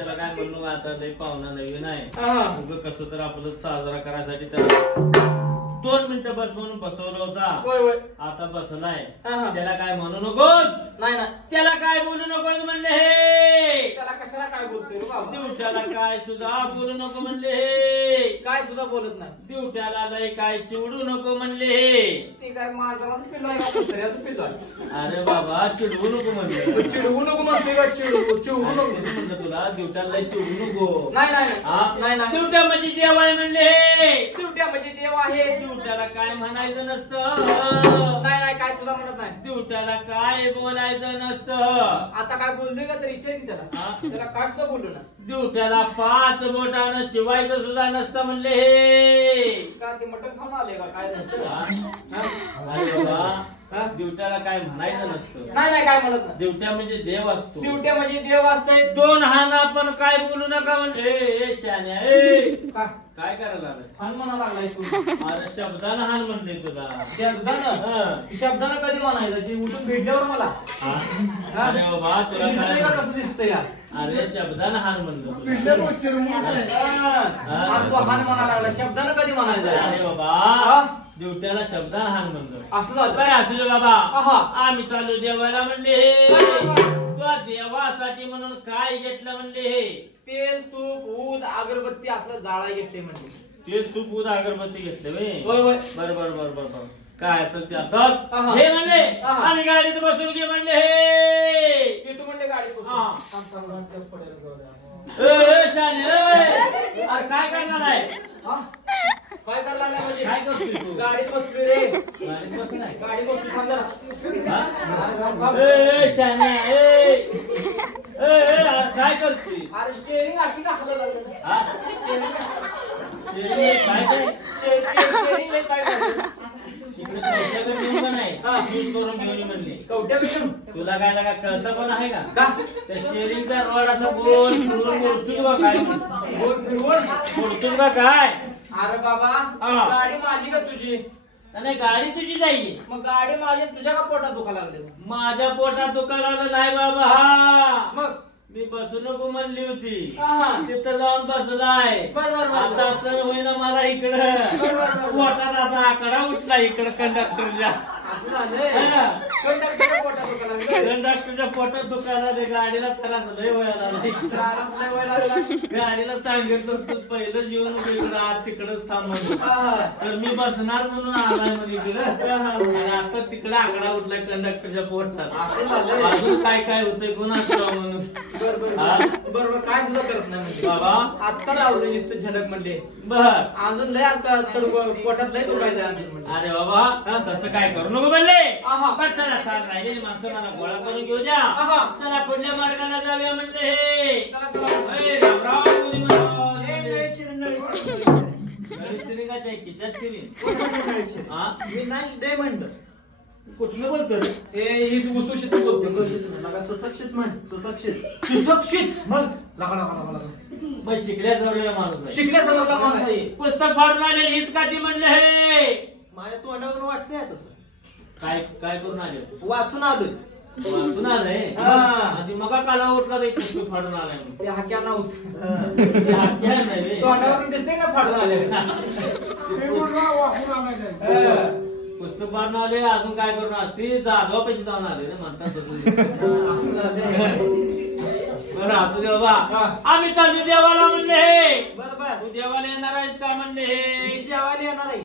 त्याला काय म्हणलो आता लय पाहुणा नवीन आहे कसं तर आपलं साजरा करायसाठी त्याला 2 मिनिटं बस म्हणून बसवलं होता. आता बसलाय त्याला काय म्हणू नको. नाही ना त्याला काय बोलू नको म्हणले हे. त्याला कशाला काय बोलतोय बाबा. दिवट्याला काय सुद्धा बोलू नको म्हणले हे. काय सुद्धा बोलत नाही. दिवट्याला लय काय चिवडू नको म्हणले हे. ते काय माझा पिल्लो. अरे बाबा चिडवू नको म्हणले. चिडवू नको म्हणते का. चिडवू नको म्हणलं तुला दिवट्याला लय चिडवू नको. नाही नाही नाही दिवट्या म्हणजे देव आहे म्हणले हे. दिवट्या म्हणजे देव आहे. दिवट्याला काय म्हणायचं नसतं. नाही काय सुद्धा म्हणत नाही. दिवट्याला काय बोलायचं नसतं. आता काय बोललोय का तरी विचार की त्याला काय सुद्धा बोललो ना. दिवट्याला 5 बोटानं शिवायचं सुद्धा नसतं म्हणले हे. का ते मटण खाऊन आले का काय नसतं. अरे बाबा दिवट्याला काय म्हणायचं नसतं. नाही काय म्हणत नाही. दिवट्या म्हणजे देव असतो. दिवट्या म्हणजे देव असतंय. 2 हान आपण काय बोलू नका म्हणजे शान्या काय करायला लागलं. हान म्हणा लागलाय तू. अरे शब्दानं हान म्हणले तुला. शब्दानं कधी म्हणायचं ते उठून भेटल्यावर मला. अरे बाबा तुला कसं दिसतंय या. अरे शब्दानं हान म्हणलं हान म्हणा लागला. शब्दानं कधी म्हणायचं. अरे बाबा दिवट्याला शब्दानं हान म्हणलं असं झालं. बरं असू दे बाबा. आम्ही चालू देवाला म्हणले. तुला देवासाठी म्हणून काय घेतलं म्हणले हे. तेल तूप ऊद अगरबत्ती असलं जाळा घेतले म्हणजे. तेल तूप ऊद अगरबत्ती घेतले होय बर काय असेल ते असं हे म्हणले. आणि गाडीत बसून घे म्हणले हे. तू म्हणले गाडी अरे काय करणार आहे. काय करणार नाही म्हणजे काय करतोय तू. गाडीत बसली रे. गाडीत बसून आहे. गाडी बसली थांब जरा. काय करतोय. अरे स्टेअरिंग अशी का हाताला लागलं. तुला काय लागा कळतं पण आहे का. त्या स्टेअरिंगचा रोड असा गोल फिरवून मोडतो का काय. गोल फिरवून मोडतो का काय. अरे बाबा गाडी माझी का तुझी. नाही गाडी तुझी जाईल. मग गाडी माझी तुझ्या का पोटात दुखा लागले. माझ्या पोटात दुखायला नाही बाबा. हा मग मी बसू नको म्हणली होती. तिथं जाऊन बसलाय. आता सर होईना मला इकडं पोटात असा आकडा उठला इकडं कंडक्टरच्या. कंडक्टरच्या पोटात दुखायला गाडीला त्रास लय व्हायला गाडीला सांगितलं होतं पहिलंच येऊन इकडं आत तिकडच थांब तर मी बसणार म्हणून आलाय मध्ये इकडं. आणि आता तिकडं आकडा उठलाय कंडक्टरच्या पोटात. अजून काय काय होतंय कोणाच म्हणून. बरोबर काय सुद्धा करत नाही म्हणजे बाबा. आता लावलं नुसतं झलक म्हणले. बर अजून लय आता पोटात लय दुखायचं अजून. अरे बाबा तसं काय करू नको म्हणले. चला चाल राहिलेली माणसं मला गोळा करून घेऊ द्या. चला पुढल्या मार्गाला जाऊया म्हणले. किशात शिरीन कुठलं बोलतो. सुशिक्षित बोलतो. सुशिक्षित म्हण. सुशिक्षित मग मग शिकल्याजवळ माणूस आहे. शिकल्याजवळ माणूस आहे. पुस्तक फाडून आलेली हीच का ती म्हणले हे. माझ्या तोंडावरून वाटतंय तसं. काय करून आले. वाचून आलोय. वाचून आलंय. आधी मगा काला उठला पुस्तक फाडून आलाय. हाक्या नाव तोंडावरून दिसते का फाडून आले. पुस्तक फाडून आले. अजून काय करून आले. ती जाधव पैसे जाऊन आले ना म्हणतात तसं. बरं असू दे बाबा. आम्ही चालू देवाला म्हणले. बरं तू देवाला येणार आहेस का म्हणले. जेवायला येणार आहे.